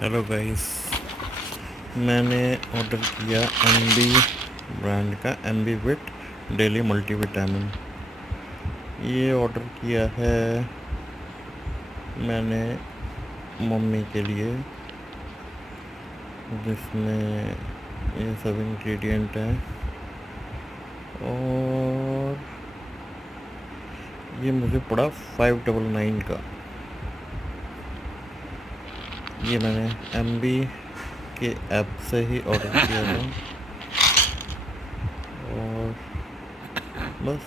Hello guys, मैंने order किया MB brand का एमबी विट डेली मल्टीविटामिन। ये ऑर्डर किया है मैंने मम्मी के लिए, जिसमें ये सब इंग्रेडिएंट हैं। और ये मुझे पड़ा 599 का। ये मैंने एमबी के ऐप से ही ऑर्डर किया था। और बस